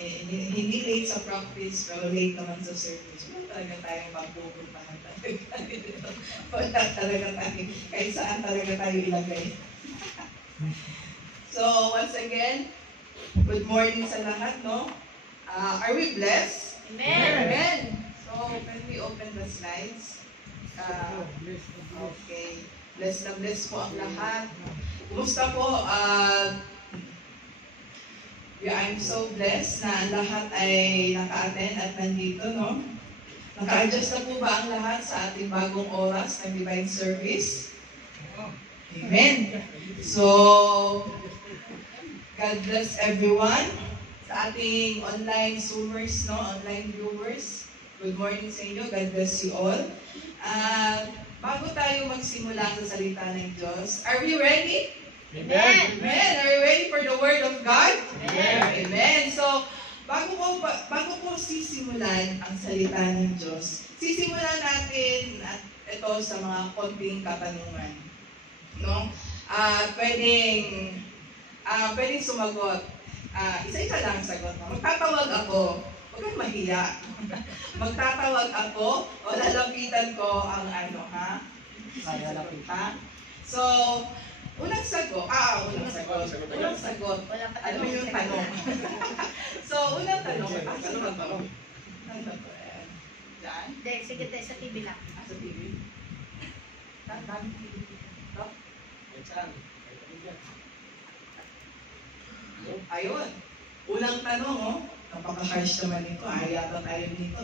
Hindi late sa practice, pero late naman sa service. Wala talaga tayong pagpupuntahan talaga. Wala talaga tayo, kahit saan talaga tayo ilagay. So, once again, good morning sa lahat, no? Are we blessed? Amen! Amen! So, can we open the slides? Okay. Bless na bless po ang lahat. Kumusta po? I'm so blessed na ang lahat ay naka-attend at nandito, no? Naka-adjust na po ba ang lahat sa ating bagong oras ng Divine Service? Amen! So, God bless everyone. Sa ating online Zoomers, no? Online viewers, good morning sa inyo. God bless you all. Bago tayo magsimula sa salita ng Diyos, are we ready? Amen! Amen! Are you ready for the Word of God? Amen! Amen! So, bago po sisimulan ang salita ng Diyos, sisimulan natin at ito sa mga konting katanungan. No? Pwedeng sumagot. Isa-isa lang ang sagot. Magtatawag ako. Huwag kang mahiya. Magtatawag ako o lalapitan ko ang ha? So, unang sagot. Ano yung tanong? So, unang tanong. Saan ba ito? Diyan? Hindi, sige tayo sa TV lang. Sa TV? Saan TV? Ito? Ayun. Unang tanong, oh. Napaka-harsh naman ito. Yata tayo dito.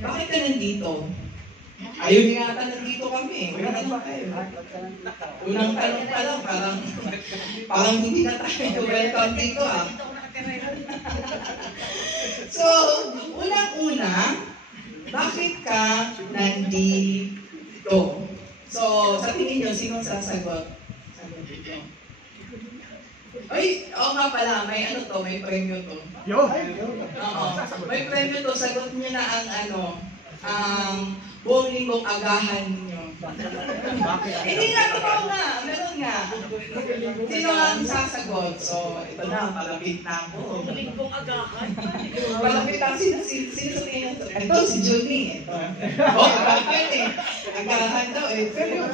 Bakit ka nandito? Ayun yata nandito kami. Unang tanong pa lang, parang hindi na tayo welcome dito, ah. So, unang-una, bakit ka nandito? So, sa tingin nyo, sino sasagot? Ay, oo nga pala, may premyo to. Oo, may premyo to. Sagot nyo na ang buong linggong agahan ninyo. Hindi nga, totoo nga. Meron nga. Sino ang sasagot? So, ito na, palapit na ako. Linggong agahan? Palapit na. Sino sa tingin? Ito, si Julie. Ito. Pwede. Agahan daw eh. Pero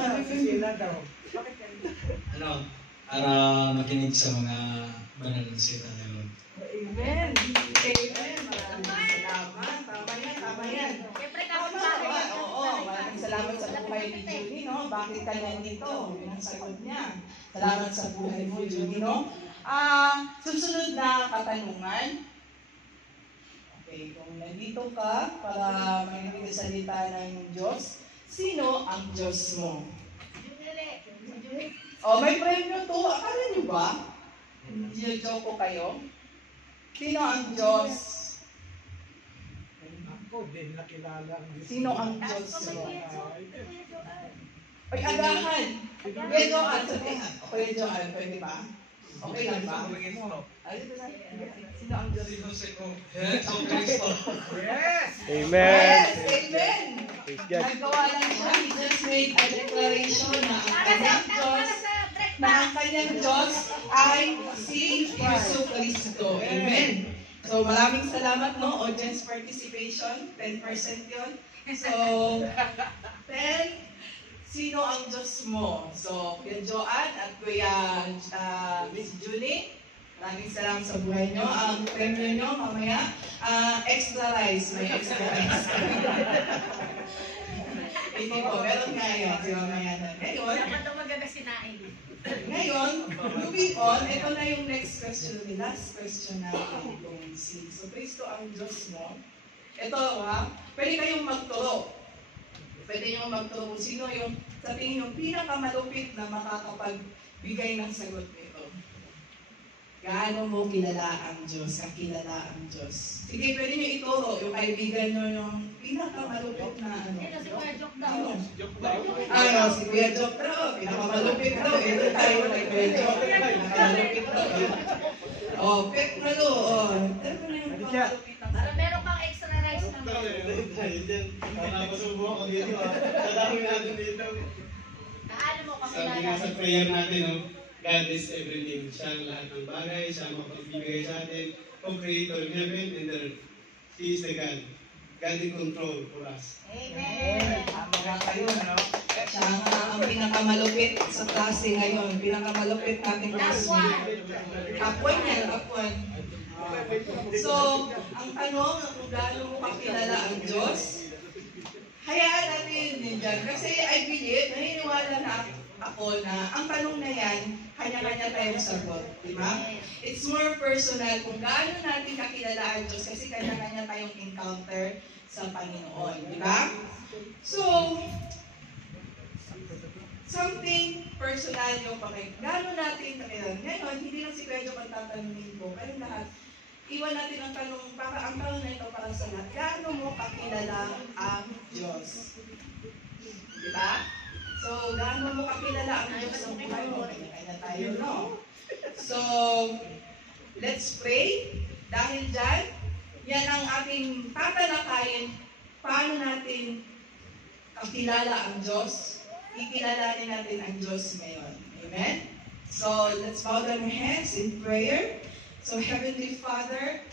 para makinig sa mga banal na salita ng Lord. Amen. Amen. Maraming salamat. Tama yan. Siyempre Tama. Oo. Maraming salamat sa buhay ni Julie, no? Bakit ka nandito? Yun ang sagot niya. Salamat sa buhay mo, Julie, no? Susunod na katanungan. Okay, kung nandito ka para makinig sa salita ng Diyos, sino ang Diyos mo? May premyo to. Akala niyo ba? Joke ko kayo? Sino ang Diyos? Ako din nakilala ang Diyos. Sino ang Diyos mo? Ay, agahan! Kuya Joan, pwede ba? Okay lang ba? Sino ang Diyos mo? Yes! Yes! Amen! Praise God. Nagawa lang siya. He just made a declaration na ang kanyang Diyos ay si Yesu Cristo. Amen. So, maraming salamat, no? Audience participation, 10% yun. So, 10, sino ang Diyos mo? So, Kuya Joan at Kuya Miss Julie, maraming salamat sa buhay nyo. Ang premyo nyo, mamaya, extra rice. May extra rice. Hindi po, meron nga yan. Si mamaya na. Ngayon, moving on, ito na yung next question, the last question natin itong si. So, Kristo ang Diyos mo. Ito, pwede kayong magturo. Pwede nyo magturo kung sino yung, sa tingin yung pinakamalupit na makakapagbigay ng sagot nito. Gaano mo kilala ang Diyos, kakilala ang Diyos. Sige, pwede nyo ituro yung kaibigan nyo yung pinakamalupit na Si Kuya Joke daw. si Kuya Joke daw, pinakamalupit daw. Ito tayo kay Kuya Joke, pinakamalupit daw. Pek malo, Pero na yung pinakamalupit ng Para meron kang extra rice na Napasubo ako dito. Sa dami natin dito. Kaano mo kami Sabi nga sa prayer natin, God is everything. Siya ang lahat ng bagay, siya ang makapagbibigay sa atin. Co-creator in heaven and earth. He is the God. God in control for us. Amen. Tama nga kayo, no? Siya nga ang pinakamalupit sa klase ngayon. Pinakamalupit nating klase. Kapwan yan, kapwan. So, ang tanong kung gaano mo kakilala ang Diyos, hayaan natin din dyan. Kasi I believe, naniniwala na ako na ang tanong na yan, kanya-kanya tayong sagot. Diba? It's more personal kung gaano natin kakilala ang Diyos kasi kanya-kanya tayong encounter sa Panginoon. Diba? So, something personal yung gaano natin kakilala. Ngayon, hindi lang si Pedro pagtatanungin ko, kayong lahat, iwan natin ang tanong, ang tanong na ito para sa lahat, gaano mo kakilala ang Diyos? Diba? So, gaano mo kakilala ang Diyos sa buhay mo? Kaya tayo, no? So, let's pray. Dahil dyan, yan ang ating tatalakayin. Paano natin kakilala ang Diyos? Ikilalanin natin ang Diyos ngayon. Amen? So, let's bow down our heads in prayer. So, Heavenly Father,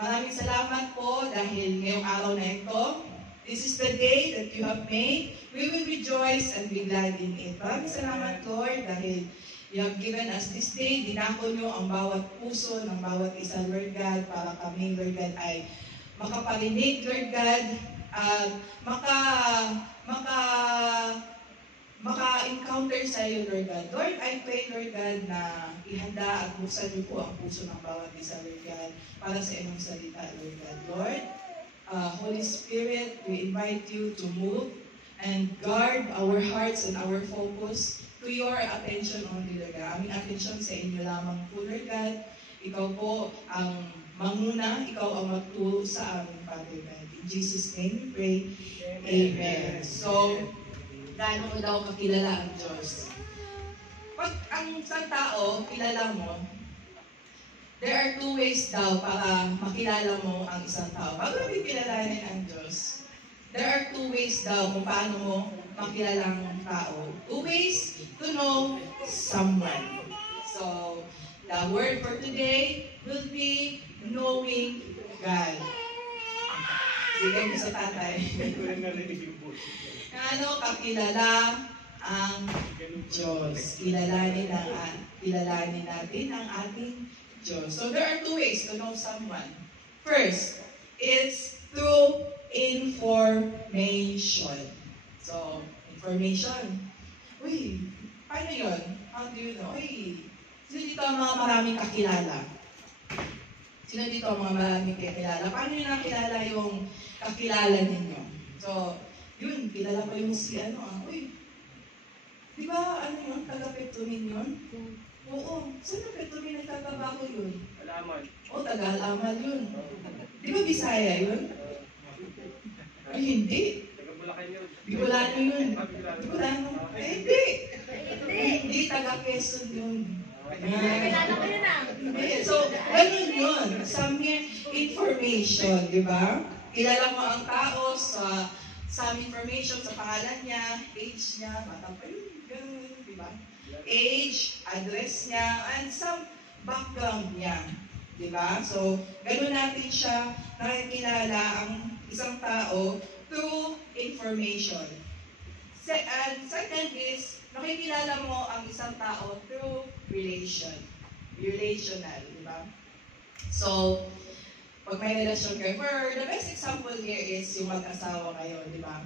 maraming salamat po dahil ngayong araw na ito, this is the day that you have made. We will rejoice and be glad in it. Maraming salamat, Lord, dahil you have given us this day. Dinako nyo ang bawat puso ng bawat isa, Lord God, para kami, Lord God, ay makaparinig, Lord God, at maka-encounter sa iyo, Lord God. Lord, I pray, Lord God, na ihanda at buksan niyo po ang puso ng bawat isa, Lord God, para sa inyong salita, Lord God. Lord, Holy Spirit, we invite you to move and guard our hearts and our focus to your attention only, Lord God. Aming attention sa inyo lamang po, Lord God. Ikaw po ang manguna, ikaw ang magturo sa amin, Father God. In Jesus' name we pray. Amen. So, gaano mo daw kakilala ang Diyos? Pag ang isang tao, kilala mo, there are two ways daw para makilala mo ang isang tao. Bago natin kilalanin ang Diyos, there are two ways daw kung paano mo makilala ang tao. Two ways to know someone. So, the word for today will be knowing God. Sige mo sa tatay. Ano kakilala ang Diyos? Kilalanin natin ang ating Diyos. So there are two ways to know someone. First is through information. So, information. Uy, paano yun? How do you know? Uy, sino dito ang mga maraming kakilala? Sino dito ang mga maraming kakilala? Paano nyo nakilala yung kakilala ninyo? So, yun, kilala ko yung si uy, di ba, yun, taga-Petomin yun? Oo, saan taga-Petomin nagtatrabaho yun? Alaman. Oo, taga-Alaman yun. Di ba Bisaya yun? Ay, hindi. Taga-Bulacan yun. Bicolano yun. Bicolano. Ay, hindi. Hindi, taga-Quezon yun. Kilala ko yun ah. Hindi. So, ganun yun. Some information, di ba? Kilala mo ang tao sa some information sa pangalan niya, age niya, bata pa yun, ganun, di ba? Age, address niya, and some background niya, di ba? So, ganun natin siya nakikilala ang isang tao through information. And second is, nakikilala mo ang isang tao through relational, di ba? So, pag may relasyon kayo, for the best example here is yung mag-asawa kayo, di ba?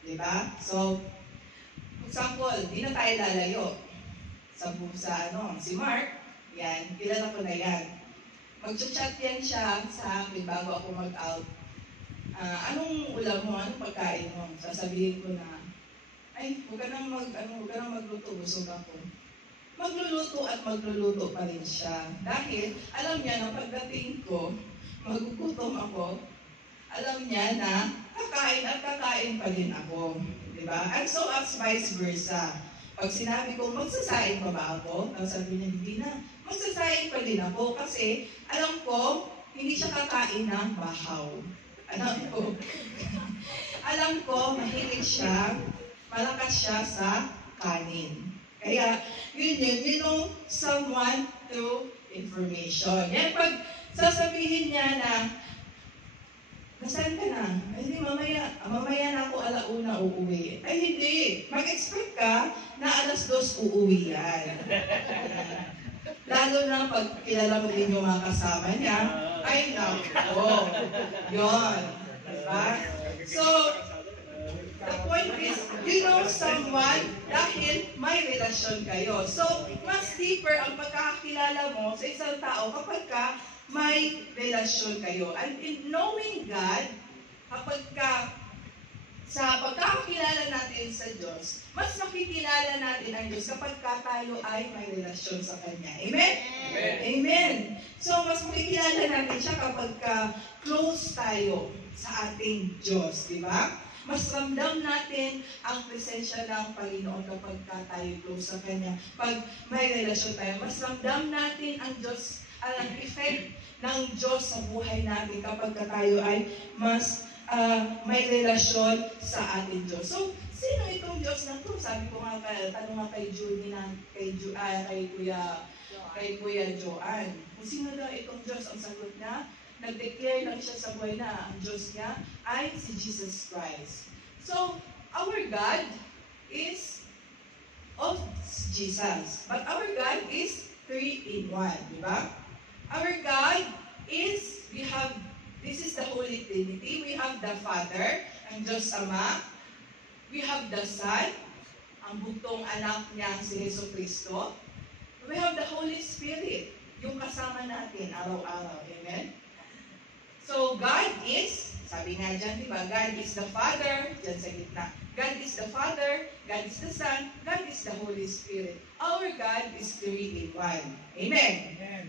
Di ba? So, example, di na tayo lalayo. Si Mark, yan, kilala ko na yan. Mag-chat yan siya sa akin bago ako mag-out. Anong ulam mo? Anong pagkain mo? Sasabihin ko na, ay, huwag ka nang magluto, busog ako. Magluluto at magluluto pa rin siya. Dahil, alam niya na pagdating ko, magugutom ako, alam niya na kakain pa din ako. Diba? And so as vice versa. Pag sinabi ko, magsasaing pa ba ako? Ang sabi niya, hindi na. Magsasaing pa din ako kasi alam ko, hindi siya kakain ng bahaw. Alam ko, mahilig siya, malakas siya sa kanin. Kaya, you know someone through information. Yan, pag sasabihin niya na, nasaan ka na? Ay, hindi, mamaya na ako alauna uuwi. Ay, hindi. Mag-expect ka na 2:00 uuwi yan. Lalo na pag kilala mo din yung mga kasama niya, ay, nako. Yun. Diba? So, the point is, you know someone dahil may relasyon kayo. So, mas deeper ang pagkakakilala mo sa isang tao kapag ka may relasyon kayo. And in knowing God, kapag sa pagkakakilala natin sa Diyos, mas makikilala natin ang Diyos kapag tayo ay may relasyon sa Kanya. Amen? Amen. Amen. So, mas makikilala natin siya kapag close tayo sa ating Diyos. Di ba? Mas ramdam natin ang presensya ng Panginoon kapag tayo close sa Kanya. Pag may relasyon tayo, mas ramdam natin ang Diyos, ang effect ng Diyos sa buhay natin kapag tayo ay mas may relasyon sa ating Diyos. So, sino itong Diyos na ito? Sabi ko nga, tanong nga kay Judy na, kay Kuya Joanne. Kung sino daw itong Diyos, ang sagot niya, nag-declare lang siya sa buhay na ang Diyos niya ay si Jesus Christ. So, our God is of Jesus. But our God is 3 in 1, di ba? Our God is, this is the Holy Trinity. We have the Father, ang Diyos Ama. We have the Son, ang bugtong anak niya si Jesu Cristo. We have the Holy Spirit, yung kasama natin araw-araw. Amen? So, God is, sabi nga dyan, di ba? God is the Father, dyan sa gitna. God is the Father, God is the Son, God is the Holy Spirit. Our God is 3 in 1. Amen? Amen.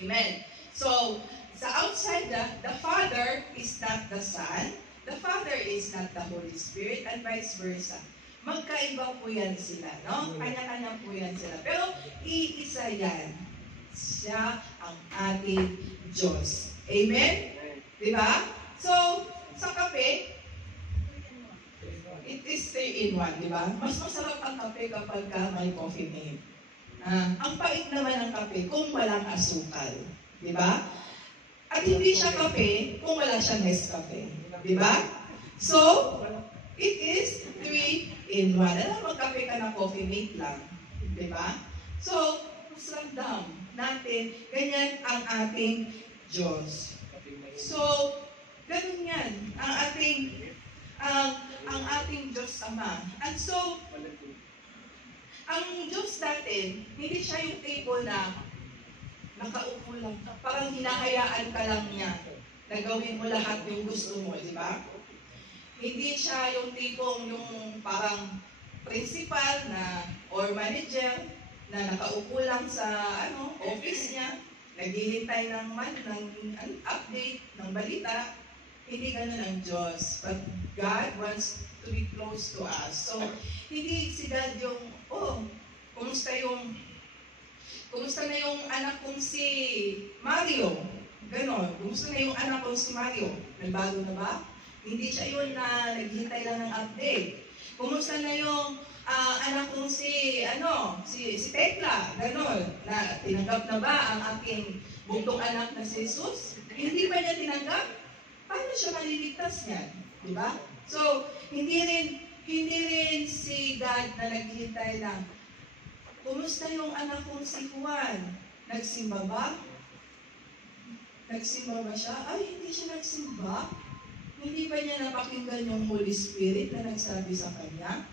Amen. So, sa outside, the Father is not the Son, the Father is not the Holy Spirit, and vice versa. Magkaiba po yan sila, no? Kanya-kanya po yan sila. Pero, iisa yan. Siya ang ating Diyos. Amen? Diba? So, sa kape, it is 3 in 1, diba? Mas masarap ang kape kapag may coffee mate. Ang pait naman ng kape kung walang asukal. Diba? At hindi siya kape kung wala siyang Nescafe. Diba? So, it is 3 in 1. Alam, magkape ka ng coffee mate lang. Diba? So, mas ramdam natin, ganyan ang ating Diyos. So, ganun yan. Ang ating Diyos Ama. And so, ang Diyos natin, hindi siya yung table na nakaupo lang. Parang hinahayaan ka lang niya na gawin mo lahat yung gusto mo, di ba? Hindi siya yung tipong yung parang principal na or manager na nakaupo lang sa office niya, naghihintay ng update ng balita. Hindi ganun ang Diyos. But God wants to be close to us. So, hindi si God yung, kumusta na yung anak kong si Mario? Ganon. Kumusta na yung anak kong si Mario? Nagbago na ba? Hindi siya yun na naghihintay lang ng update. Kumusta na yung anak kong si Tekla? Ganon. Na, tinanggap na ba ang aking buntong anak na si Jesus? Hindi pa niya tinanggap? Paano siya maliligtas niyan? Diba? So, hindi rin si God na naghihintay lang. Kumusta yung anak kong si Juan? Nagsimba ba? Nagsimba ba siya? Ay, hindi siya nagsimba. Hindi ba niya napakinggan yung Holy Spirit na nagsabi sa kanya?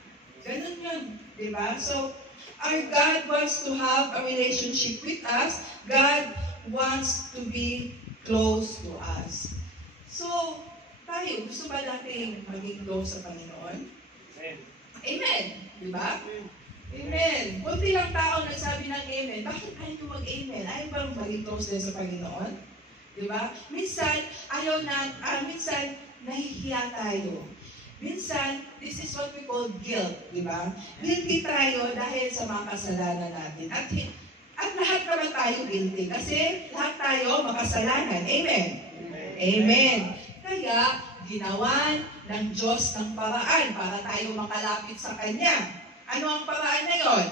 Ganun yun. Diba? So, our God wants to have a relationship with us. God wants to be close to us. So, tayo, gusto ba natin maging close sa Panginoon? Amen. Diba? Amen. Kunti lang tao nagsabi ng amen. Bakit ayaw nyo mag-amen? Ayaw bang maging close din sa Panginoon? Diba? Minsan, minsan, nahihiya tayo. Minsan, this is what we call guilt. Diba? Guilty tayo dahil sa mga kasalanan natin. At lahat naman tayo guilty. Kasi lahat tayo makasalanan. Amen. Amen. Kaya, ginawan ng Diyos ng paraan para tayo makalapit sa Kanya. Ano ang paraan na yon?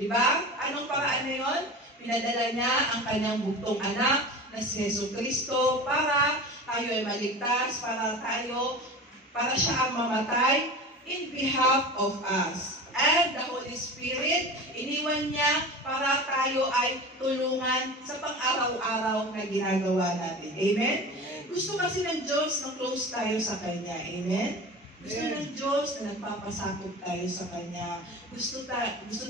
Diba? Anong paraan na yun? Pinadala niya ang kanyang bugtong anak na si Jesucristo para tayo ay maligtas, para siya ang mamatay in behalf of us. And the Holy Spirit, iniwan niya para tayo ay tulungan sa pang-araw-araw na ginagawa natin. Amen? Gusto kasi ng Diyos na close tayo sa Kanya. Amen? Gusto ng Diyos na nagpapasakop tayo sa Kanya. Gusto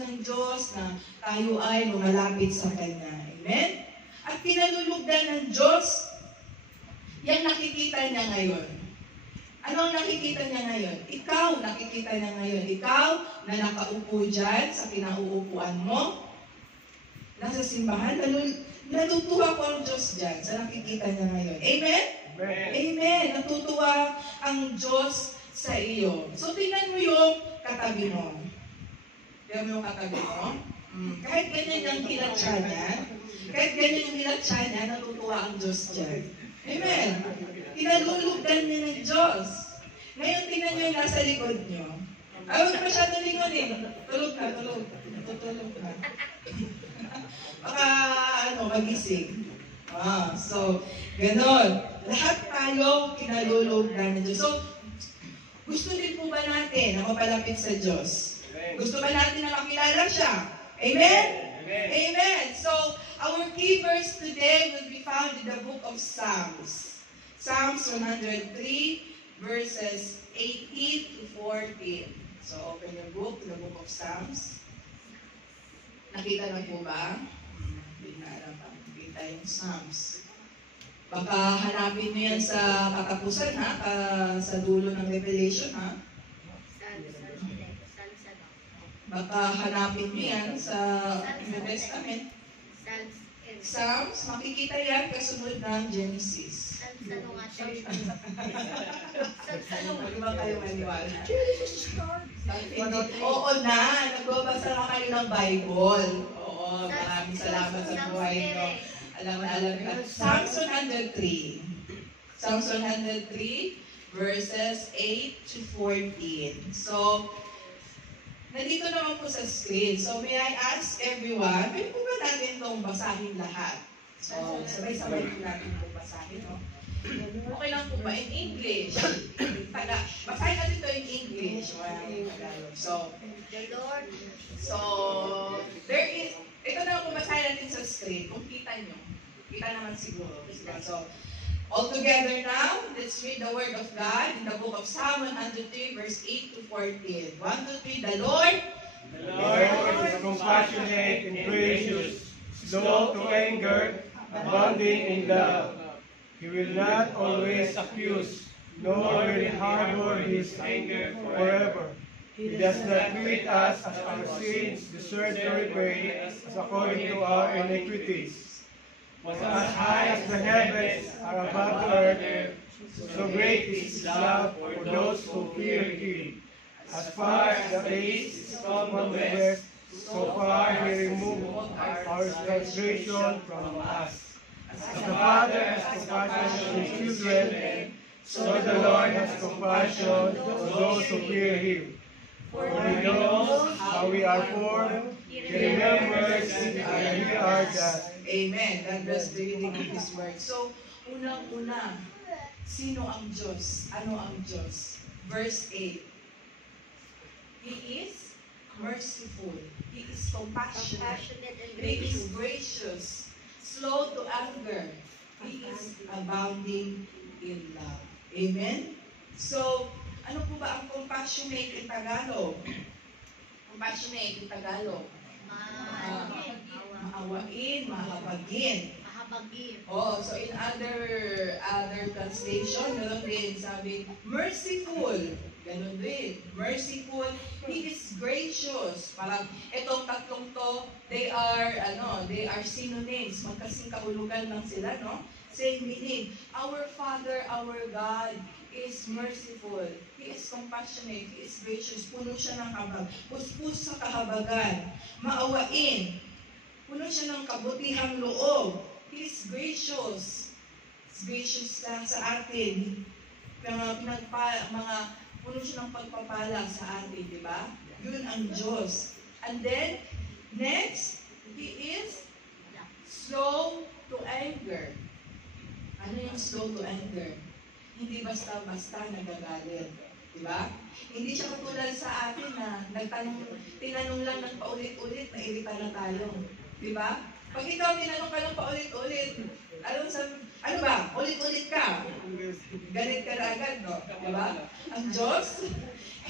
ng Diyos na tayo ay lumalapit sa Kanya. Amen? At pinalulugdan ng Diyos, yung nakikita niya ngayon. Ano ang nakikita niya ngayon? Ikaw nakikita niya ngayon. Ikaw na nakaupo dyan sa kinauupuan mo, nasa simbahan, natutuwa po ang Diyos dyan sa nakikita niya ngayon. Amen? Amen. Amen. Natutuwa ang Diyos sa iyo. So, tingnan mo yung katabi mo. Tingnan mo yung katabi mo. Kahit ganyan yung hilat siya niya, natutuwa ang Diyos dyan. Amen. Pinalulugdan niya ng Diyos. Ngayon, tingnan niyo yung nasa likod niyo. Huwag masyado lingon eh. Tulog ka. Tutulog ka. Baka, magising. So, ganon. Lahat tayo kinalulugdan ng Diyos. So, gusto din po ba natin na mapalapit sa Diyos? Gusto ba natin na makilala siya? Amen? Amen. So, our key verse today will be found in the book of Psalms. Psalms 103, verses 18 to 14. So, open your book, the book of Psalms. Nakita na po ba? Hindi na alam pa. Nakita yung Psalms. Baka hanapin mo yan sa katapusan, sa dulo ng Revelation, Baka hanapin mo yan sa New Testament. Psalms, makikita yan kasunod ng Genesis. Huwag ba kayo maniwala? Oo na, nagbabasa na kayo ng Bible. Oo, maraming salamat sa buhay nyo. Alam ka. Psalms 103. Psalms 103, verses 8 to 14. So, nandito naman po sa screen. So, may I ask everyone, pwede po ba natin itong basahin lahat? So, sabay-sabay po natin itong basahin, no? Okay lang po ba? In English. Basahin natin ito in English. So, there is, ito na po basahin natin sa screen. Kung kita nyo. Kita naman siguro. So, all together now, let's read the word of God in the book of Psalm 103, verse 8 to 14. 1, 2, 3, the Lord is compassionate and gracious, slow to anger, abounding in love. He will not always accuse, nor will he harbor his anger forever. He does not treat us as our sins deserve to repay, as according to our iniquities. For as high as the heavens are above the earth, so great is his love for those who fear him. As far as the east is from the west, so far he removed our transgression from us. As the Father has compassion on his children, so the Lord has compassion on those who fear him. For he knows how we are poor, he remembers that we are dust. Amen. God bless the reading of His word. So, unang-una, sino ang Diyos? Ano ang Diyos? Verse 8. He is merciful. He is compassionate. He is gracious. Slow to anger. He is abounding in love. Amen? So, ano po ba ang compassionate in Tagalog? Compassionate in Tagalog. Maawain, mahabagin. Oh, so in other translation, gano'n din, sabi, merciful. Gano'n din. Merciful. He is gracious. Parang itong tatlong to, they are synonyms. Magkasing kahulugan lang sila, no? Same meaning. Our Father, our God, is merciful. He is compassionate. He is gracious. Puno siya ng habag. Puspos sa kahabagan. Maawain. Puno siya ng kabutihang loob. He is gracious. He is gracious sa atin. Puno siya ng pagpapala sa atin, di ba? Yun ang Diyos. And then, Next, He is slow to anger. Ano yung slow to anger? Hindi basta-basta nagagalit. Diba? Hindi siya katulad sa atin na tinanong lang ng paulit-ulit, nairita na tayo. Diba? Pag ikaw tinanong ka ng paulit-ulit, ano ba? Ulit-ulit ka. Galit ka na agad, no? Diba? Ang Diyos,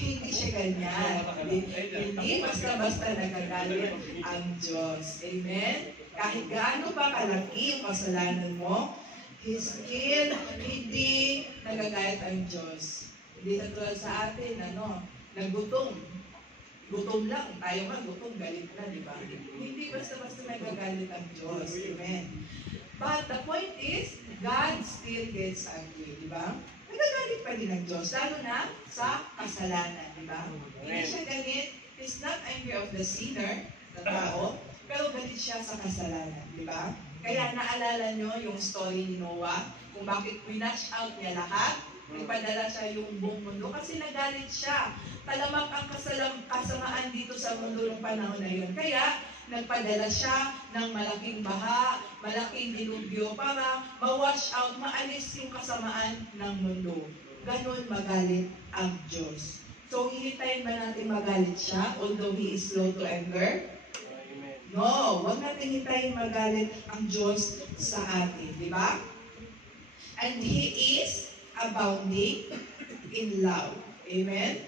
hindi siya ganyan. Hindi basta-basta nagagalit ang Diyos. Amen? Kahit gaano pa kalaki yung kasalanan mo, still, hindi nagagalit ang Diyos. Hindi katulad sa atin, nagutom. Gutom lang. Tayo nga, gutom, galit na, di ba? Hindi basta-basta nagagalit ang Diyos. Amen. But the point is, God still gets angry, di ba? Nagagalit pa din ang Diyos, lalo na sa kasalanan, di ba? Hindi siya galit. He's not angry of the sinner, the tao, pero galit siya sa kasalanan, di ba? Kaya naalala nyo yung story ni Noah, kung bakit winash out niya lahat, nagpadala siya yung buong mundo kasi nagalit siya. Talamak ang kasamaan dito sa mundo ng panahon na yun. Kaya nagpadala siya ng malaking baha, malaking dilubyo para ma-wash out, maalis yung kasamaan ng mundo. Ganon magalit ang Diyos. So, hihintayin ba natin magalit siya although He is slow to anger? No, huwag natin hintayin magalit ang Diyos sa atin, di ba? And He is abounding in love. Amen?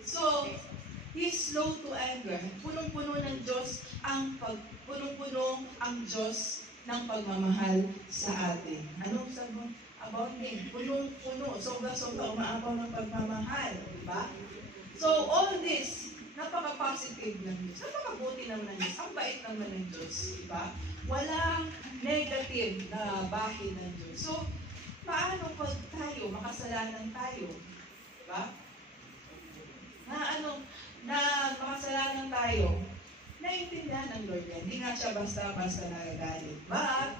So, He's slow to anger. Punong-puno ng Diyos punong-puno ang Diyos ng pagmamahal sa atin. Anong sabi mo? Abounding. Punong-puno. Sobra-sobra umaapaw ng pagmamahal. Diba? So, all this, napaka-positive ng Diyos. Napaka-buti naman ng Diyos. Ang bait naman ng Diyos. Diba? Walang negative na bahin ng Diyos. So, paano pag tayo, makasalanan tayo? Diba? Na makasalanan tayo, naiintindihan ng Lord yan. Hindi nga siya basta-basta nagagalit. But,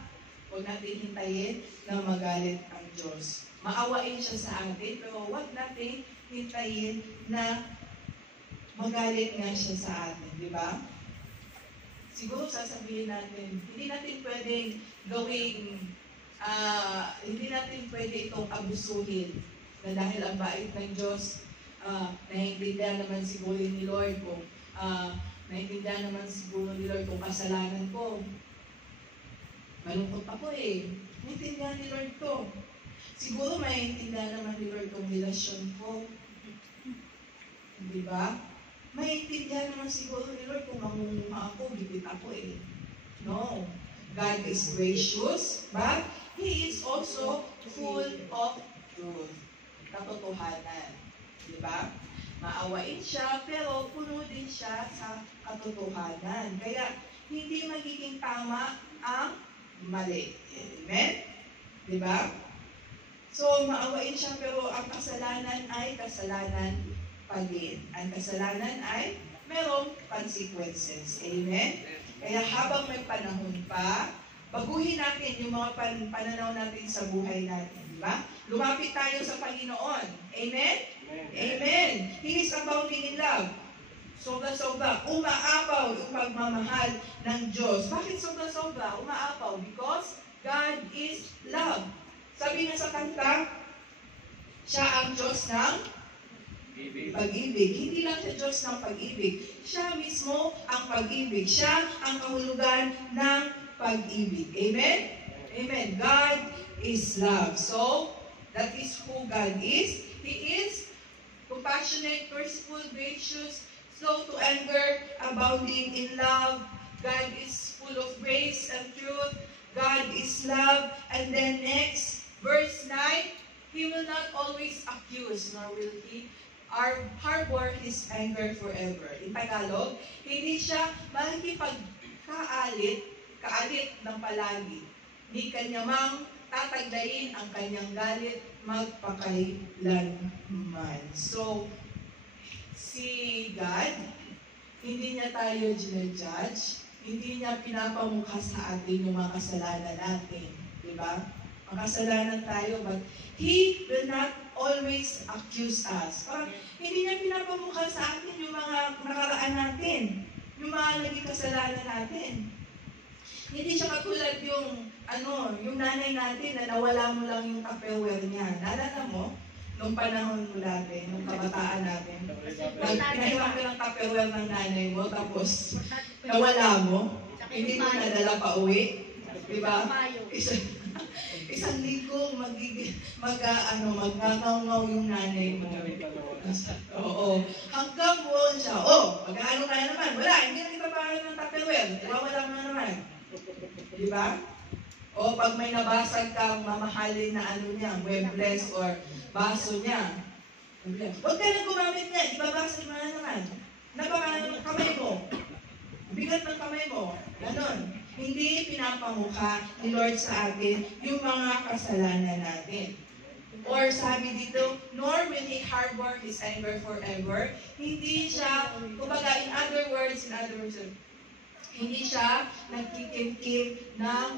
huwag natin hintayin na magalit ang Diyos. Maawain siya sa atin, pero huwag natin hintayin na magalit nga siya sa atin. Di ba? Siguro sasabihin natin, hindi natin pwedeng gawing, hindi natin pwede itong abusuhin na dahil ang bait ng Diyos, naiintindihan naman siguro ni Lord kung naiintindihan naman siguro ni Lord kung kasalanan ko. Malungkot ako eh. Naiintindihan ni Lord to. Siguro maiintindihan naman ni Lord kung relasyon ko. Di ba? Maiintindihan naman siguro ni Lord kung mangunguma ako, gipit ako eh. No. God is gracious, but He is also full of truth. Katotohanan. Diba? Maawain siya, pero puno din siya sa katotohanan. Kaya, hindi magiging tama ang mali. Amen? Diba? So, maawain siya, pero ang kasalanan ay kasalanan pa din. Ang kasalanan ay merong consequences. Amen? Kaya habang may panahon pa, baguhin natin yung mga pananaw natin sa buhay natin. Diba? Lumapit tayo sa Panginoon. Amen? Amen. He is abounding in love. Sobra-sobra. Umaapaw yung pagmamahal ng Diyos. Bakit sobra-sobra? Umaapaw. Because God is love. Sabi na sa kanta, siya ang Diyos ng pag-ibig. Hindi lang siya Diyos ng pag-ibig. Siya mismo ang pag-ibig. Siya ang kahulugan ng pag-ibig. Amen? Amen. God is love. So, that is who God is. He is compassionate, merciful, gracious, slow to anger, abounding in love. God is full of grace and truth. God is love. And then next, verse 9, He will not always accuse, nor will He harbor His anger forever. In Tagalog, hindi siya makikipagkaalit ng palagi. Ni kanya mang tatagdayin ang kanyang galit magpakailanman. So, si God, hindi niya tayo ginajudge, hindi niya pinapamukha sa atin yung mga kasalanan natin. Diba? Ang kasalanan tayo, but He will not always accuse us. Parang, hindi niya pinapamukha sa atin yung mga nakaraan natin. yung mga naging kasalanan natin. Hindi siya katulad yung nanay natin na nawala mo lang yung Tupperware niya. Naalala mo? Nung panahon mo dati, nung kabataan natin. Pinahiwag ka ng Tupperware ng nanay mo, tapos nawala mo. Hindi mo nadala pa uwi. Diba? Isang linggo magngangaw yung nanay mo. Oo. Hanggang buon siya. Mag-ano tayo naman. Wala, hindi na kita paano ng Tupperware. Wala mo na naman. Diba? O pag may nabasag kang mamahalin na muebles or baso niya. Huwag ka nang gumamit niya. Ibabasag mo na naman. Napaka ng kamay mo. Bigat ng kamay mo. Ganon. Hindi pinapamukha ni Lord sa atin yung mga kasalanan natin. Or sabi dito, nor will he harbor his anger forever. Hindi siya, kumbaga in other words, hindi siya nagkikimkim ng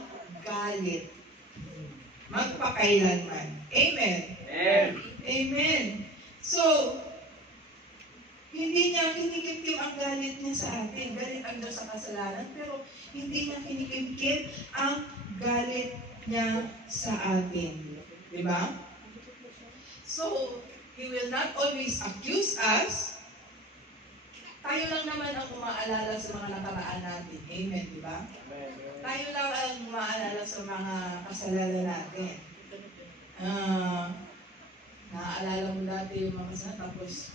galit. Magpakailanman. Amen. Amen. Amen. So, hindi niya kinikimkim ang galit niya sa atin. Galit ang Diyos sa kasalanan, pero hindi niya kinikimkim ang galit niya sa atin. Diba? So, He will not always accuse us. Tayo lang naman ang umaalala sa mga nakaraan natin. Amen, diba? Tayo lang ang umaalala sa mga kasalanan natin. Naaalala mo dati yung mga kasalanan, tapos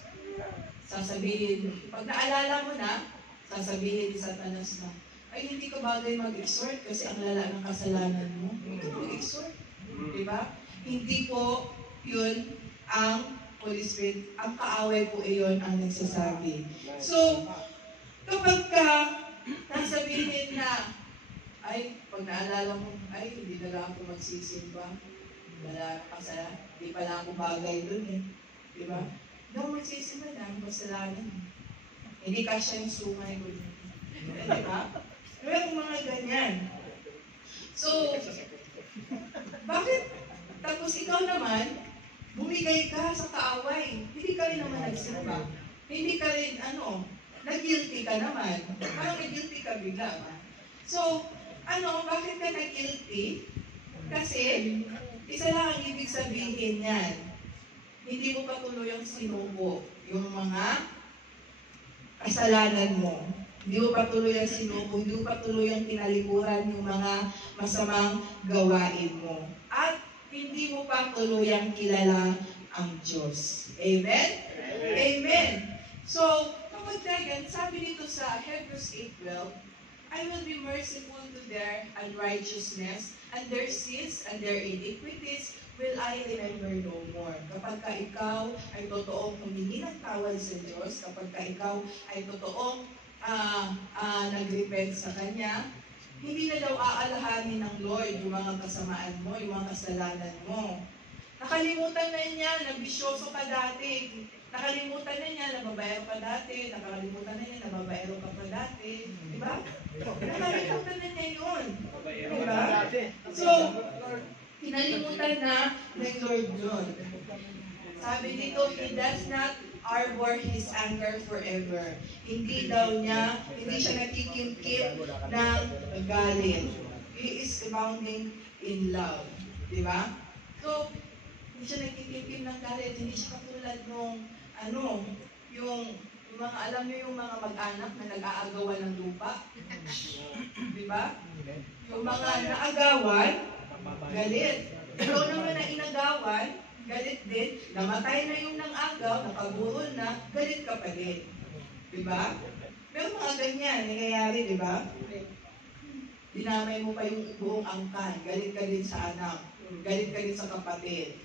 sasabihin, pag naalala mo na, sasabihin ni Satanas na, ay hindi ka bagay mag-exhort kasi ang lala ng kasalanan mo. Hindi ka mag-exhort. Diba? Hindi po yun ang Holy Spirit. Ang kaaway po iyon ang nagsasabi. So, kapag ka nasabihin na, ay, pag naalala mo, ay, hindi na lang ako magsisimba. Wala na kasalanan. Hindi pala ako bagay dun eh. Diba? Daw magsisimba na ang kasalanan. Hindi kasya yung sumay ko. Diba? Pero mga ganyan. So, bakit? Tapos ikaw naman, bumigay ka sa kaaway. Hindi ka rin naman nagsimba. Hindi ka rin, nag-guilty ka naman. Parang nag-guilty ka bigla. So, bakit ka nag-guilty? Kasi, isa lang ang ibig sabihin yan. Hindi mo patuloy ang sinubo yung mga kasalanan mo. Hindi mo patuloy ang sinubo, hindi mo patuloy ang tinalikuran yung mga masamang gawain mo. At hindi mo patuloy ang kilala ang Diyos. Amen? Amen. So, kapag dagan, sabi dito sa Hebrews 8:12, I will be merciful to their unrighteousness, and their sins and their iniquities will I remember no more. Kapag ka ikaw ay totoong humingi ng tawad sa Diyos, kapag ka ikaw ay totoong nag-repent sa Kanya, hindi na daw aalahanin ng Lord yung mga kasamaan mo, yung mga kasalanan mo. Nakalimutan na niya na bisyoso ka dati. Nakalimutan na niya na babaero ka dati. Nakalimutan na niya na babaero ka pa dati. Diba? Nakalimutan na niya yun. Diba? So, kinalimutan na ng Lord yun. Sabi dito, He does not harbor His anger forever. Hindi siya nakikimkim ng galit. He is abounding in love. Diba? So, hindi siya nakikimkim ng galit. Hindi siya katulad nung, yung mga, alam niyo yung mga mag-anak na nag-aagawan ng lupa. Diba? Yung mga naagawan, galit. Ikaw naman na inagawan, galit din. Namatay na yung nang-agaw, nakaburol na, galit ka pa din. Diba? Pero mga ganyan, nangyayari, diba? Dinamay mo pa yung buong angkan, galit ka din sa anak, galit ka din sa kapatid.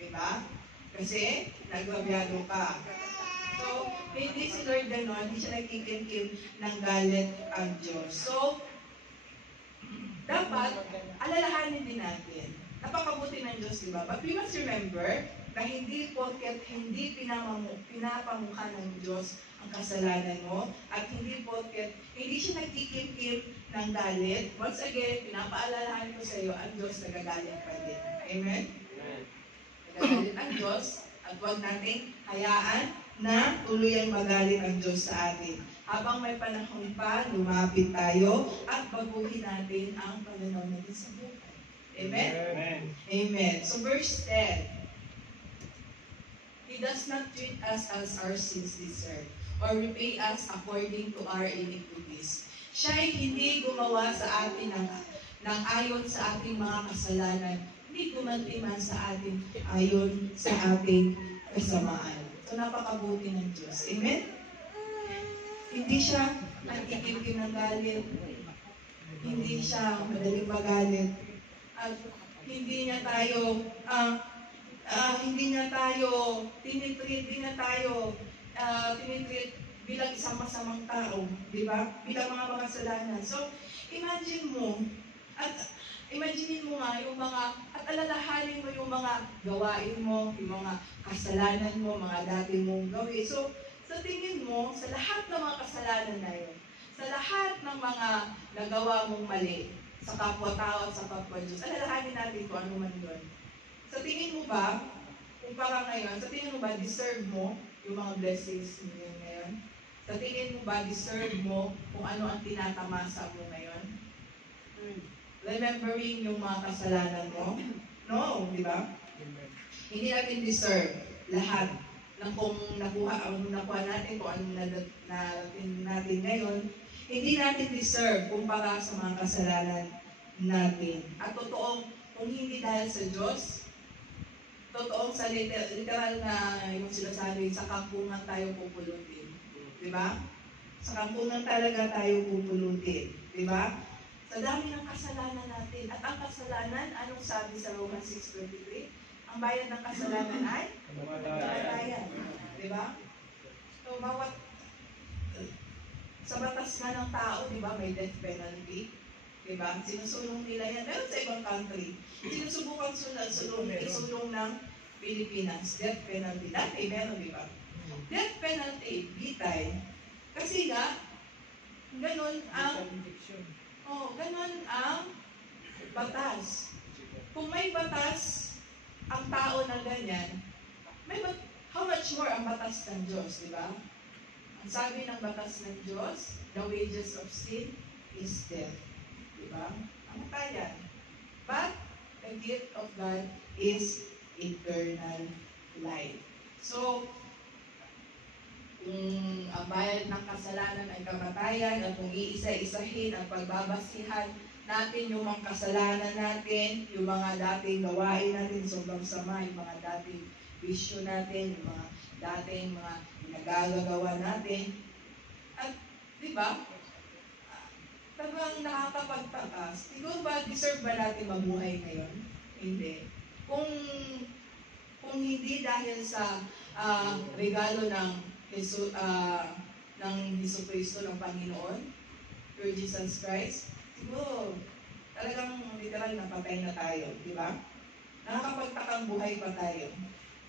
Diba? Kasi, nagbabyado ka. So, hindi si Lord ganon, hindi siya nagkikimkim ng galit ang Diyos. So, dapat, alalahanin din natin. Napakabuti ng Diyos, diba? But we must remember na hindi porket hindi pinapamukha ng Diyos ang kasalanan mo, at hindi porket hindi siya nagkikimkim ng galit. Once again, pinapaalalahanin ko sa iyo, ang Diyos nagagalit pa din. Amen? Nagagalit ang Diyos, at huwag natin hayaan na tuluyang magalit ang Diyos sa atin. Habang may panahon pa, lumapit tayo at baguhin natin ang pananaw natin sa buhay. Amen? Amen. Amen. So verse 10, He does not treat us as our sins deserve or repay us according to our iniquities. Siya ay hindi gumawa sa atin ng ayon sa ating mga kasalanan, hindi gumantiman sa atin ayon sa ating kasamaan. So napakabuti ng Diyos. Amen? Hindi siya nagkikimkim ng galit. Hindi siya madaling magalit. At hindi niya tayo tinitreat bilang isang masamang tao, di ba? Bilang mga makasalanan. So, imagine mo nga yung mga, at alalahanin mo yung mga gawain mo, yung mga kasalanan mo, mga dati mong gawin. So, sa tingin mo, sa lahat ng mga kasalanan na yun, sa lahat ng mga nagawa mong mali, sa kapwa-tao at sa kapwa-Diyos, alalahanin natin kung ano man yun. Sa tingin mo ba, kung parang ngayon, sa tingin mo ba, deserve mo yung mga blessings mo yun ngayon? Sa tingin mo ba, deserve mo kung ano ang tinatamasa mo ngayon? Remembering yung mga kasalanan mo? No, di ba? Hindi natin deserve lahat ng kung nakuha natin, kung ano natin ngayon. Hindi natin deserve kumpara sa mga kasalanan natin. At totoong, kung hindi dahil sa Diyos, totoong sa literal na yung sinasabi, sa kampungan tayo pupulutin. Di ba? Sa kampungan talaga tayo pupulutin. Di ba? Sa dami ng kasalanan natin. At ang kasalanan, anong sabi sa Romans 6:23? Ang bayad ng kasalanan ay kamatayan. Di ba? So, bawat sa batas nga ng tao, di ba, may death penalty. Di ba? Sinusulong nila yan. Meron sa ibang country. Sinusubukan isulong ng Pilipinas. Death penalty. Dati, meron, di ba? Death penalty, bitay. Kasi nga, ganun ang batas. Kung may batas ang tao na ganyan, how much more ang batas ng Diyos, di ba? Ang sabi ng batas ng Diyos, the wages of sin is death. Diba? Ang kaya. But, the gift of God is eternal life. So, kung ang bayad ng kasalanan ay kamatayan, at kung iisa-isahin ang pagbabasihan natin yung mga kasalanan natin, yung mga dating gawain natin, sobrang sama, yung mga dating bisyo natin, yung mga dating mga nagagagawa natin. At, di ba, talagang nakakapagtaka. Siguro ba, deserve ba natin mabuhay ngayon? Hindi. Kung hindi dahil sa regalo ng Hesus Kristo ng Panginoon, Lord Jesus Christ, siguro, talagang literal napatay na tayo, di ba? Nakakapagtakang buhay pa tayo.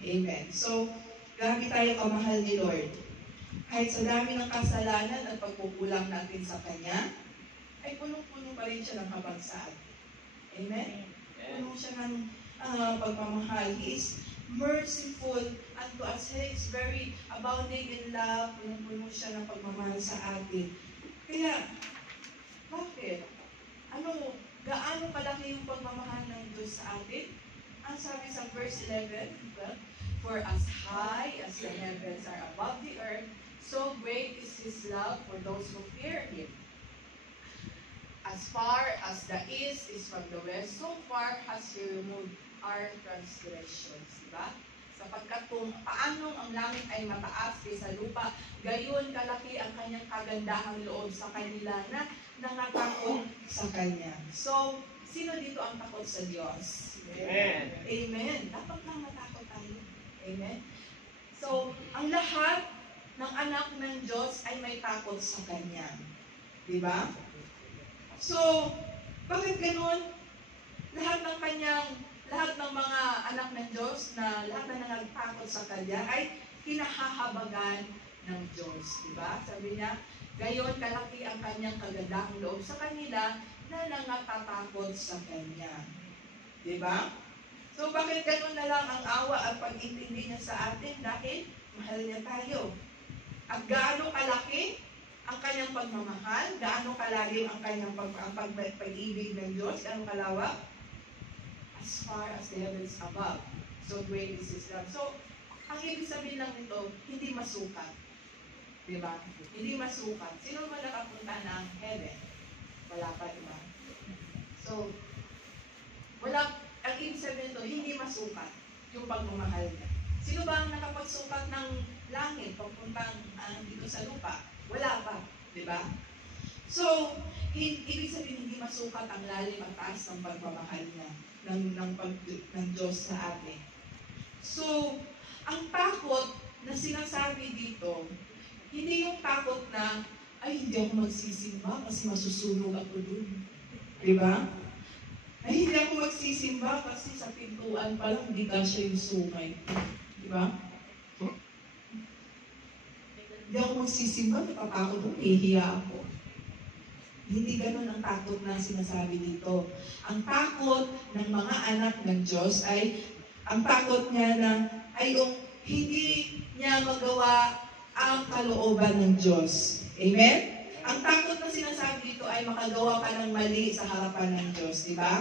Amen. So, grabe tayo kamahal ni Lord. Kahit sa dami ng kasalanan at pagkukulang natin sa Kanya, ay punong-puno pa rin siya ng habag sa atin. Amen? Puno siya ng pagmamahal. He is merciful unto us. He is very abounding in love. Punong-puno siya ng pagmamahal sa atin. Kaya, bakit? Gaano kalaki yung pagmamahal ng Diyos sa atin? Ang sabi sa verse 11, for as high as the heavens are above the earth, so great is His love for those who fear Him. As far as the east is from the west, so far has He removed our transgressions. Diba? Sapagkat kung paano ang langit ay mataas kaysa lupa, gayon kalaki ang Kanyang kagandahang loob sa kanila na nangatakot sa Kanya. So, sino dito ang takot sa Diyos? Amen. Amen. Dapat lang matakot tayo. Amen. So, ang lahat ng anak ng Diyos ay may takot sa Kanya. Diba? So, bakit ganun? Lahat ng mga anak ng Diyos na lahat na nagtakot sa Kanya ay kinahahabagan ng Diyos. Diba? Sabi niya, gayon kalaki ang Kanyang kagandahang loob sa kanila na nangatatakot sa Kanya. Diba? So, bakit ganun na lang ang awa at pag-intindi niya sa atin? Dahil mahal niya tayo. At gaano kalaki ang kanyang pagmamahal, gaano kalalim ang kanyang pag-ibig ng Diyos, gaano kalawak? As far as the heavens above. So great is His love. So, ang ibig sabihin lang nito, hindi masukat. Diba? Hindi masukat. Sino man nakapunta ng heaven? Wala pa, diba? So, ang ibig sabihin nito, hindi masukat yung pagmamahal niya. Sino ba ang nakapagsukat ng langit papuntang dito sa lupa? Wala pa, di ba? So, ibig sabihin hindi masukat ang lalim at taas ng pagmamahal niya ng Diyos sa atin. So, ang takot na sinasabi dito, hindi yung takot na, ay hindi ako magsisimba kasi masusunog ako dun. Di ba? Ay hindi ako magsisimba kasi sa pintuan pa lang hindi kasya yung sungay. Di ba? Hindi ako magsisimba, natatakot ako, ihiya ako. Hindi ganun ang takot na sinasabi dito. Ang takot ng mga anak ng Diyos ay, ang takot niya na, ay yung hindi niya magawa ang kalooban ng Diyos. Amen? Ang takot na sinasabi dito ay makagawa ka ng mali sa harapan ng Diyos, di ba?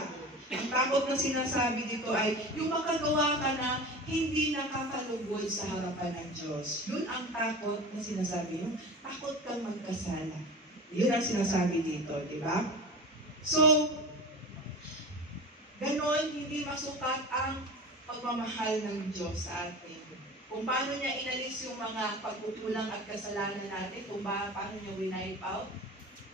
Ang takot na sinasabi dito ay yung makagawa ka na hindi nakakalugod sa harapan ng Diyos. Yun ang takot na sinasabi. Yung takot kang magkasala. Yun ang sinasabi dito, di ba? So, ganon, hindi masukat ang pagmamahal ng Diyos sa atin. Kung paano niya inalis yung mga pagkukulang at kasalanan natin, kung paano niya winipe out,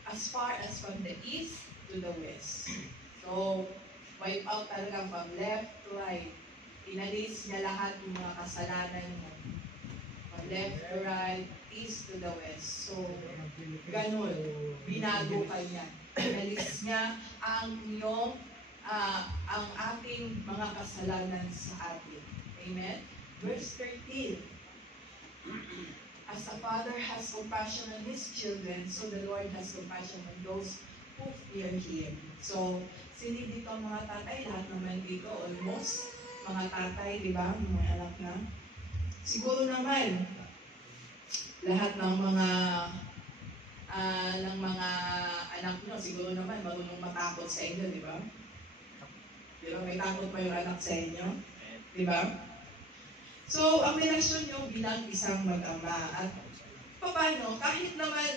as far as from the east to the west. So, wipe out talaga from left to right. Inalis niya lahat ng mga kasalanan mo. From left to right, east to the west. So, ganun. Binago ka niya. Inalis niya ang iyong, ang ating mga kasalanan sa atin. Amen? Verse 13. As a father has compassion on his children, so the Lord has compassion on those who fear Him. So, sino dito ang mga tatay? Lahat naman dito, almost. Mga tatay, di ba? Mga anak na. Siguro naman, lahat ng mga anak nyo, siguro naman marunong matakot sa inyo, di ba? Di ba? May takot pa yung anak sa inyo? Di ba? So, ang relasyon nyo bilang isang mag-ama. At paano, kahit naman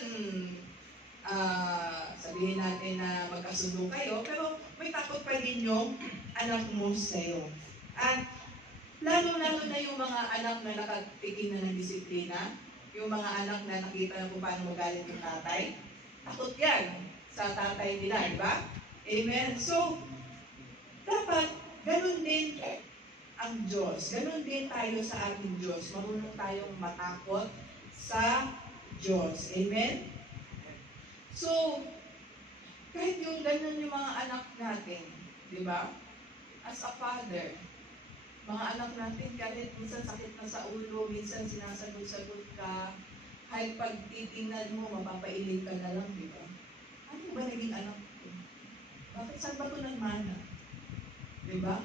sabihin natin na magkasundo kayo, pero may takot pa din yung anak mo sa'yo. At lalo-lalo na yung mga anak na nakatikim na ng disiplina, yung mga anak na nakita na kung paano magalit yung tatay, takot yan sa tatay nila, di ba? Amen? So, dapat ganun din ang Diyos. Ganun din tayo sa ating Diyos. Marunong tayong matakot sa Diyos. Amen? So, kahit yung ganun yung mga anak natin, di ba? As a father, mga anak natin, kahit minsan sakit na sa ulo, minsan sinasagot-sagot ka, kahit pag titingnan mo, mapapailing ka na lang, di ba? Ano ba naging anak ko? Bakit saan ba ito nagmana? Di ba?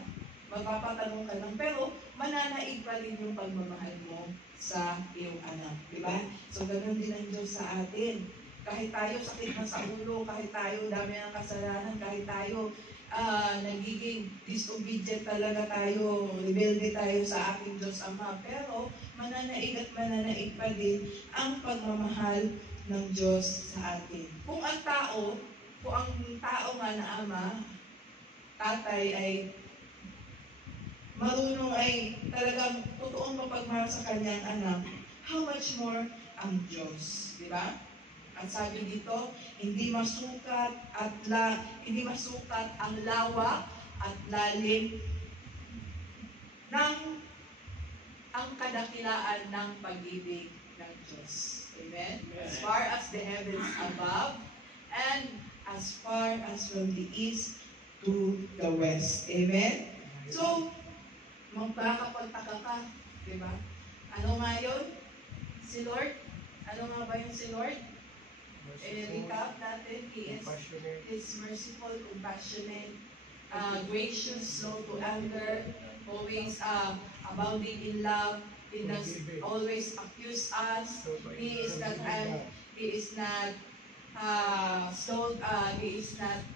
Magpapatanong ka lang, pero mananaig pa rin yung pagmamahal mo sa iyong anak. Di ba? So, ganun din ang Diyos sa atin. Kahit tayo sakit na sa ulo, kahit tayo dami ng kasalanan, kahit tayo nagiging disobedient talaga tayo, rebelde tayo sa ating Diyos Ama, pero mananaig at mananaig pa din ang pagmamahal ng Diyos sa atin. Kung ang tao nga na ama, tatay ay marunong ay talagang totoong mapagmahal sa kanyang anak, how much more ang Diyos, di ba? At sabi dito, hindi masukat ang lawak at lalim ng ang kadakilaan ng pag-ibig ng Diyos. Amen? As far as the heavens above and as far as from the east to the west. Amen? So, magkakapagtaka ka, di ba? Ano nga yun? Si Lord? Ano nga ba yung si Lord? Recap natin, He is merciful, compassionate, gracious, slow to anger, always abounding in love. He does always accuse us. He is not He is not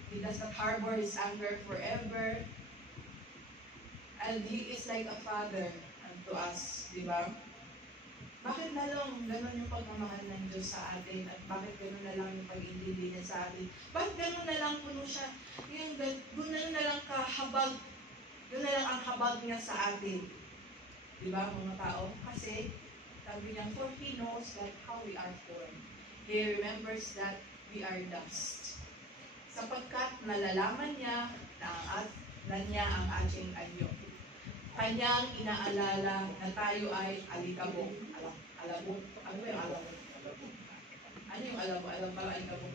he does not harbor his anger forever. And He is like a father unto us, di ba? Bakit na lang gano'n yung pagmamahal ng Diyos sa atin at bakit gano'n na lang yung pag-ibig niya sa atin? Bakit gano'n na lang puno siya? Gano'n na lang kahabag, gano'n na lang ang habag niya sa atin. Di ba mga tao? Kasi sabi niya, for He knows that how we are formed. He remembers that we are dust. Sapagkat nalalaman niya na niya ang ating anyo. Kanyang inaalala na tayo ay alikabok. Alabok? Ano yung alabok? Ano yung alabok? Alam pala alikabok.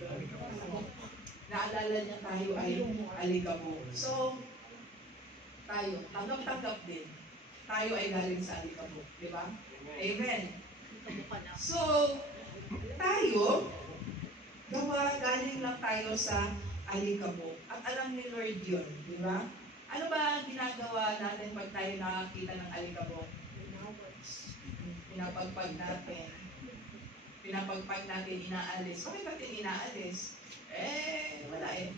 Naalala niya tayo ay alikabok. So, tayo, tanggap-tanggap din. Tayo ay galing sa alikabok. Di ba? Amen. So, tayo, galing lang tayo sa alikabok. At alam ni Lord yun. Di ba? Ano ba ginagawa natin pag tayo nakakita ng alikabok? Pinapagpag natin. Pinapagpag natin, inaalis. Bakit natin inaalis? Wala eh.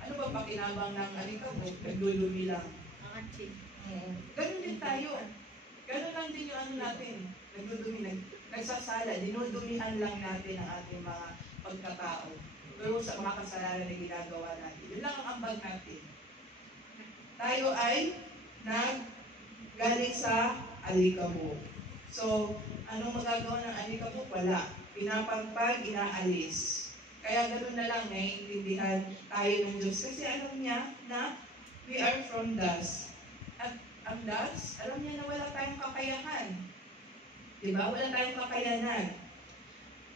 Ano ba pakinabang ng alikabok? Naglulumi lang. Ganun din tayo. Ganun lang din yung ano natin. Naglulumi, nagsasala. Dinudumihan lang natin ang ating mga pagkatao. Pero sa mga kasalanan na ginagawa natin. Yun lang ang ambag natin. Tayo ay galing sa alikabok. So, anong magagawa ng alikabok? Wala. Pinapagpag, inaalis. Kaya ganoon na lang, naiintindihan tayo ng Diyos. Kasi alam niya na we are from dust. At ang dust, alam niya na wala tayong kakayahan. Diba? Wala tayong kakayanan.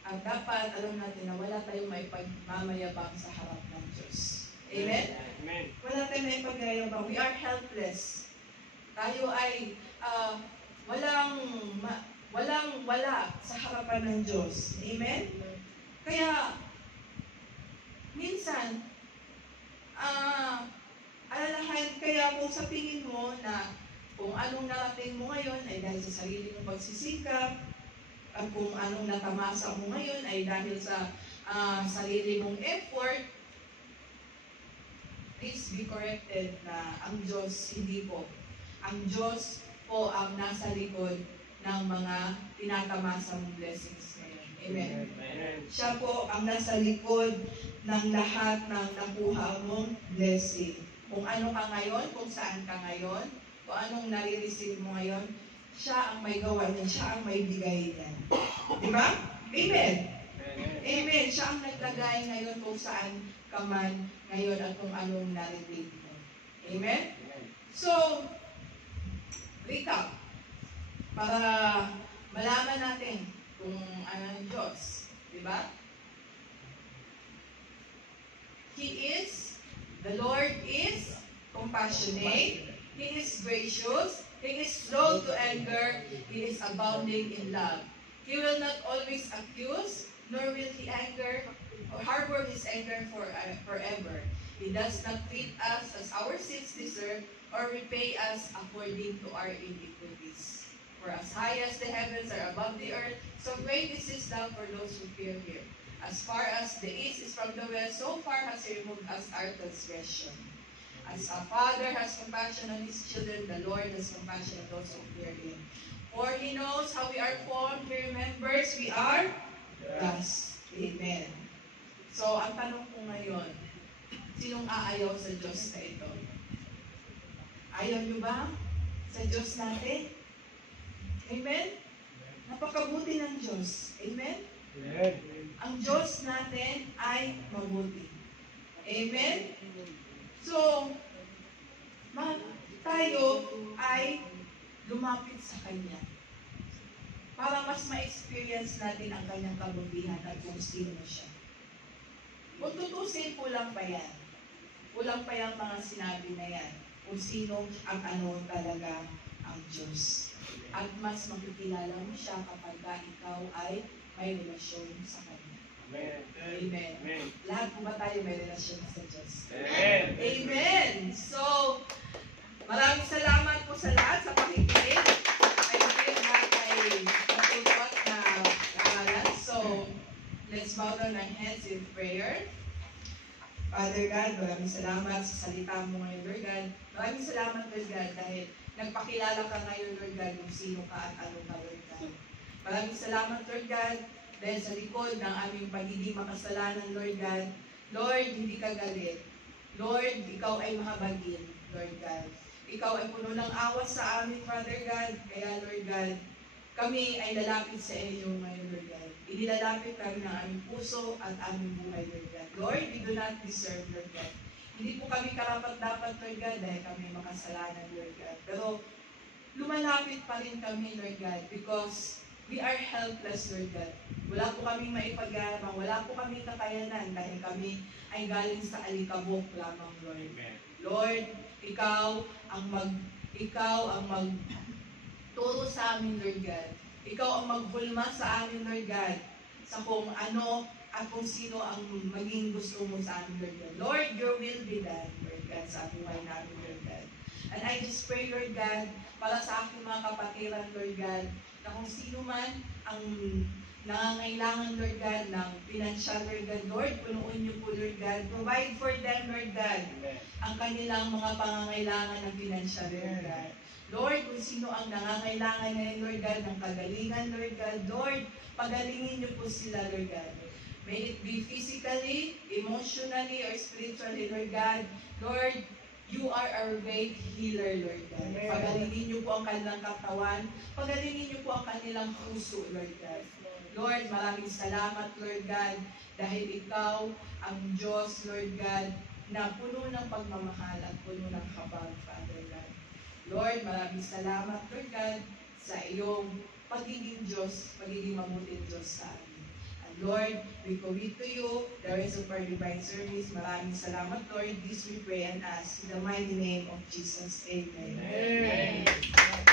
At dapat, alam natin na wala tayong may pagmamayabang sa harap ng Diyos. Amen? Amen. Wala tayong may pagmamayabang. We are helpless. Tayo ay wala sa harapan ng Diyos. Amen? Kaya, minsan, alalahan, kaya kung sa tingin mo na kung anong narating mo ngayon ay dahil sa sarili mong pagsisikap, at kung anong natamasa mo ngayon ay dahil sa sarili mong effort, please be corrected na ang Diyos hindi po. Ang Diyos po ang nasa likod ng mga tinatamasa mong blessings ngayon. Amen. Amen. Siya po ang nasa likod ng lahat ng nakuha mong blessing. Kung ano ka ngayon, kung saan ka ngayon, kung anong nare-receive mo ngayon, siya ang may gawa niyan, siya ang may bigay niyan. Di ba? Amen. Amen. Siya ang naglagay ngayon kung saan ka man ngayon at kung anong narinig mo. Amen? So, recap. Para malaman natin kung ano ang Diyos. Di ba? The Lord is compassionate. He is gracious. He is slow to anger. He is abounding in love. He will not always accuse, nor will He anger or harbor His anger forever. He does not treat us as our sins deserve or repay us according to our iniquities. For as high as the heavens are above the earth, so great is His love for those who fear Him. As far as the east is from the west, so far has He removed us our transgression. As a father has compassion on his children, the Lord has compassion on those who fear Him. For He knows how we are formed. He remembers we are dust. Amen. So, ang tanong ko ngayon, sinong aayaw sa Diyos na ito? Ayaw niyo ba sa Diyos natin? Amen? Napakabuti ng Diyos. Amen? Amen. Ang Diyos natin ay mabuti. Amen? So, tayo ay lumapit sa Kanya para mas ma-experience natin ang Kanyang kabutihan at kung sino siya. Kung tutusin, kulang pa yan. Kulang pa yung mga sinabi na yan. Kung sino at ano talaga ang Diyos. At mas makikilala mo siya kapag ikaw ay may relasyon sa Kanya. Amen. Amen. Amen. Lahat po ba tayo may relasyon sa Diyos? Amen. Amen! So, maraming salamat po sa lahat sa pakikinig. I pray lahat ay matulot na Father God, maraming salamat sa salita mo ngayon, Lord God. Maraming salamat, Lord God, dahil nagpakilala ka ngayon, Lord God, kung sino ka at ano ka, Lord God. Maraming salamat, Lord God, dahil sa likod ng aming pagiging makasalanan, Lord God, Lord, hindi ka galit. Lord, ikaw ay mahabagin, Lord God. Ikaw ay puno ng awa sa amin, Father God. Kaya, Lord God, kami ay lalapit sa inyo ngayon, Lord God. Inilalapit kami ng aming puso at aming buhay, Lord God. Lord, we do not deserve, Lord God. Hindi po kami karapat-dapat, Lord God, dahil kami makasalanan, Lord God. Pero lumalapit pa rin kami, Lord God, because we are helpless, Lord God. Wala po kaming maipag-arama, wala po kaming kakayanan dahil kami ay galing sa alikabok lamang, Lord. Lord, ikaw ang magturo sa amin, Lord God. Ikaw ang maghulma sa amin, Lord God, sa kung ano at kung sino ang maging gusto mo sa amin, Lord God. Lord, your will be done, Lord God, sa buhay namin, Lord God. And I just pray, Lord God, para sa aking mga kapatiran, Lord God, na kung sino man ang nangangailangan, Lord God, ng financial, Lord God, Lord, punuin niyo po, Lord God. Provide for them, Lord God, ang kanilang mga pangangailangan ng financial, Lord God. Lord, kung sino ang nangangailangan ngayon, Lord God, ng kagalingan, Lord God, Lord, pagalingin niyo po sila, Lord God. May it be physically, emotionally, or spiritually, Lord God. Lord, you are our great healer, Lord God. Pagalingin niyo po ang kanilang katawan, pagalingin niyo po ang kanilang puso, Lord God. Lord, maraming salamat, Lord God, dahil ikaw ang Diyos, Lord God, na puno ng pagmamahal at puno ng habag, Father God. Lord, maraming salamat, Lord God, sa iyong pagiging Diyos, pagiging mabuting Diyos sa amin. And Lord, we commit to you the rest of our divine service. Maraming salamat, Lord. This we pray and ask in the mighty name of Jesus. Amen. Amen.